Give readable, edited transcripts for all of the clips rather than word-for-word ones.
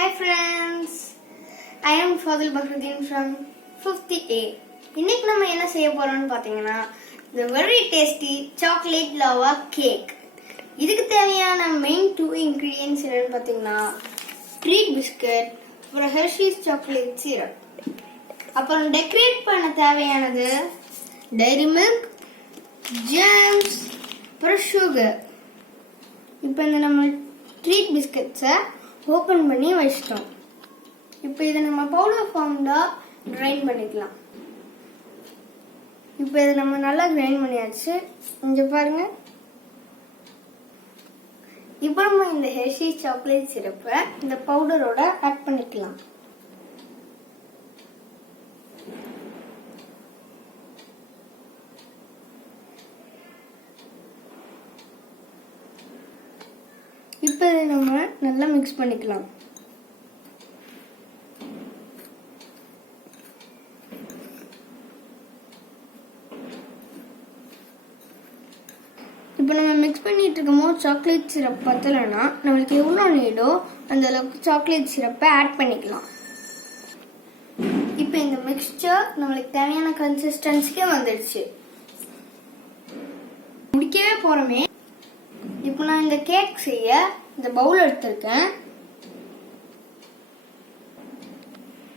Hi friends, I am Fadil Bakruddin from 5th A. இன்னைக்கு நம்ம என்ன செய்ய போறோம்னு பாத்தீங்கன்னா the very tasty chocolate lava cake. இதுக்கு தேவையான main 2 ingredients என்னன்னு பாத்தீங்கன்னா treat biscuit, அப்புறம் Hershey's chocolate syrup. அப்புறம் டெக்கரேட் பண்ண தேவையானது dairy milk, jams, அப்புறம் sugar. இப்போ இந்த நம்ம treat biscuits ஓபன் பண்ணி வச்சிட்டோம். இப்போ இதை நம்ம பவுடர் ஃபார்ம்ல கிரைண்ட் பண்ணிக்கலாம். இப்போ இதை நம்ம நல்லா கிரைண்ட் பண்ணியாச்சு. இங்க பாருங்க. இப்போ நம்ம இந்த Hershey's சாக்லேட் சிரப்பை இந்த பவுடரோட ஆட் பண்ணிக்கலாம். இப்போ இதை நம்ம நல்லா மிக்ஸ் பண்ணிக்கலாம். இப்போ நம்ம மிக்ஸ் பண்ணிட்டு இருக்கும்போது சாக்லேட் சிரப் பத்தலைன்னா நம்மளுக்கு எவ்வளோ நீடோ அந்த அளவுக்கு சாக்லேட் சிரப்பை ஆட் பண்ணிக்கலாம். இப்போ இந்த மிக்ஸ்சர் நம்மளுக்கு தேவையான கன்சிஸ்டன்சிக்கு வந்துடுச்சு. முடிக்கவே போறோமே. இப்போ நான் இந்த கேக் செய்ய இந்த பவுல் எடுத்திருக்கேன்.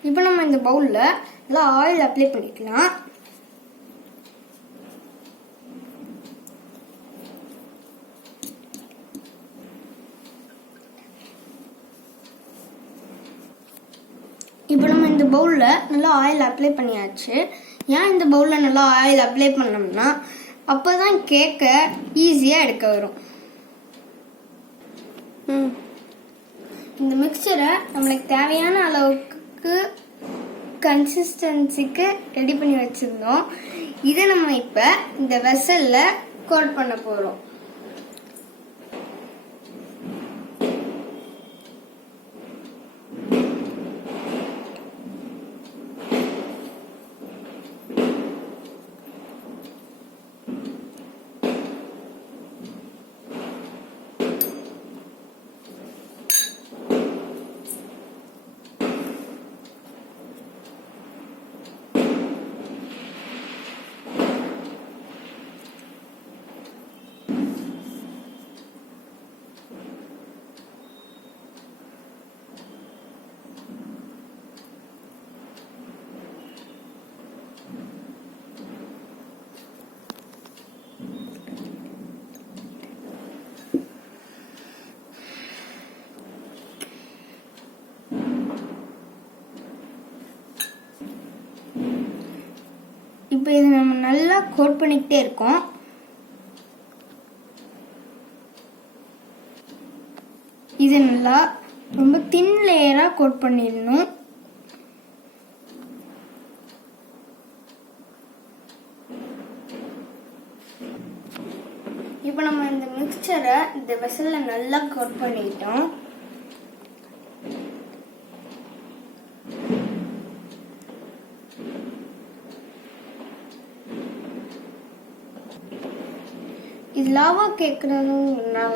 இப்போ நம்ம இந்த பவுல்ல நல்லா ஆயில் அப்ளை பண்ணிக்கலாம். இப்போ நம்ம இந்த பவுல்ல நல்லா ஆயில் அப்ளை பண்ணியாச்சு. ஏன் இந்த பவுல்ல நல்லா ஆயில் அப்ளை பண்ணோம்னா அப்பதான் கேக்கை ஈஸியா எடுக்க வரும். இந்த மிக்சரை நம்மளுக்கு தேவையான அளவுக்கு கன்சிஸ்டன்சிக்கு ரெடி பண்ணி வச்சிருந்தோம். இதை நம்ம இப்ப இந்த வெசல்ல கோட் பண்ண போறோம். இப்போ இதை நம்ம நல்லா கோட் பண்ணிக்கிட்டே இருக்கோம். இது நல்லா ரொம்ப தின் லேயரா கோட் பண்ணிடணும். இப்போ நம்ம இந்த மிக்சரை இந்த வெசல்ல நல்லா கோட் பண்ணிட்டோம். இது லாவா கேக்குறதுனால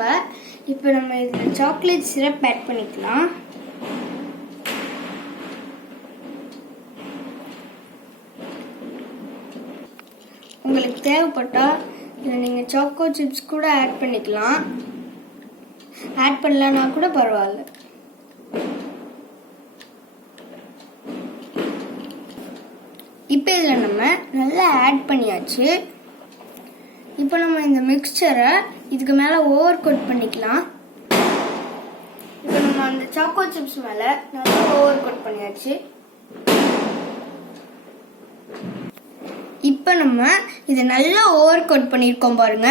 இப்போ நம்ம இதுல சாக்லேட் சிரப் ஆட் பண்ணிக்கலாம். உங்களுக்கு தேவைப்பட்டா இதில் நீங்க சாக்கோ சிப்ஸ் கூட ஆட் பண்ணிக்கலாம். ஆட் பண்ணலன்னா கூட பரவாயில்ல. இப்போ இதில் நம்ம நல்லா ஆட் பண்ணியாச்சு. இப்போ நம்ம இந்த மிக்சரை இதுக்கு மேல ஓவர் கோட் பண்ணிக்கலாம். இப்போ நம்ம அந்த சாக்கோ சிப்ஸ் மேல நல்லா ஓவர் கோட் பண்ணியாச்சு. இப்போ நம்ம இதை நல்லா ஓவர் கோட் பண்ணிருக்கோம் பாருங்க.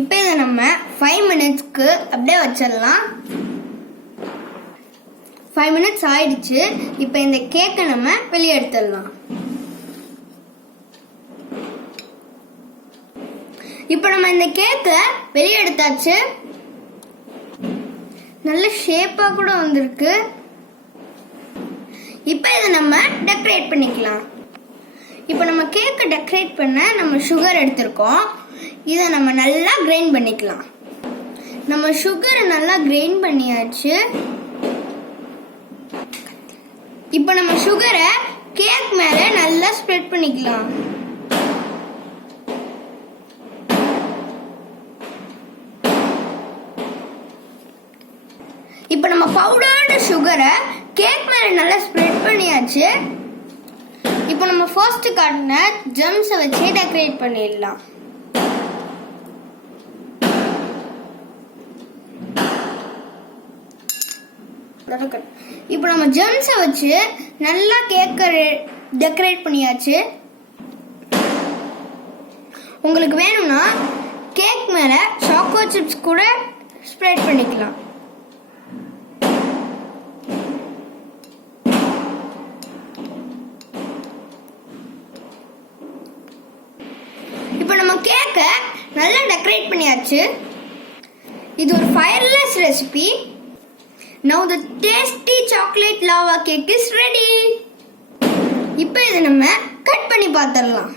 இப்போ இதை நம்ம 5 மினிட்ஸ்க்கு அப்படியே வச்சிடலாம். 5 மினிட்ஸ் ஆயிடுச்சு. இப்போ இந்த கேக்கை நம்ம வெளியே எடுத்துடலாம். இப்போ நம்ம இந்த கேக்கை வெளியே எடுத்தாச்சு. நல்ல ஷேப்பா கூட வந்திருக்கு. இப்போ இதை நம்ம டெக்கரேட் பண்ணிக்கலாம். இப்போ நம்ம கேக்கை டெக்கரேட் பண்ண நம்ம சுகர் எடுத்திருக்கோம். இதை நம்ம நல்லா கிரைண்ட் பண்ணிக்கலாம். நம்ம சுகரை நல்லா கிரைண்ட் பண்ணியாச்சு. இப்போ நம்ம சுகரை கேக் மேல நல்லா ஸ்ப்ரெட் பண்ணிக்கலாம். இப்போ நம்ம பவுடர்டு சுகரை கேக் மேல நல்லா ஸ்ப்ரெட் பண்ணியாச்சு. இப்போ நம்ம ஃபர்ஸ்ட் காட்டின ஜெம்ஸை வச்சு டெக்கரேட் பண்ணிடலாம். இப்போ நம்ம ஜெம்ஸை வச்சு நல்லா கேக்க டெக்கரேட் பண்ணியாச்சு. உங்களுக்கு வேணும்னா கேக் மேல சாக்கோ சிப்ஸ் கூட ஸ்ப்ரெட் பண்ணிக்கலாம். இப்போ நம்ம கேக்க நல்லா டெக்கரேட் பண்ணியாச்சு. இது ஒரு wireless recipe. Now the tasty chocolate lava cake is ready. இப்போ இதை நம்ம கட் பண்ணி பார்த்துடலாம்.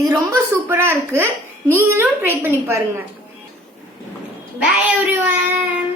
இது ரொம்ப சூப்பரா இருக்கு. நீங்களும் ட்ரை பண்ணி பாருங்க. Bye everyone.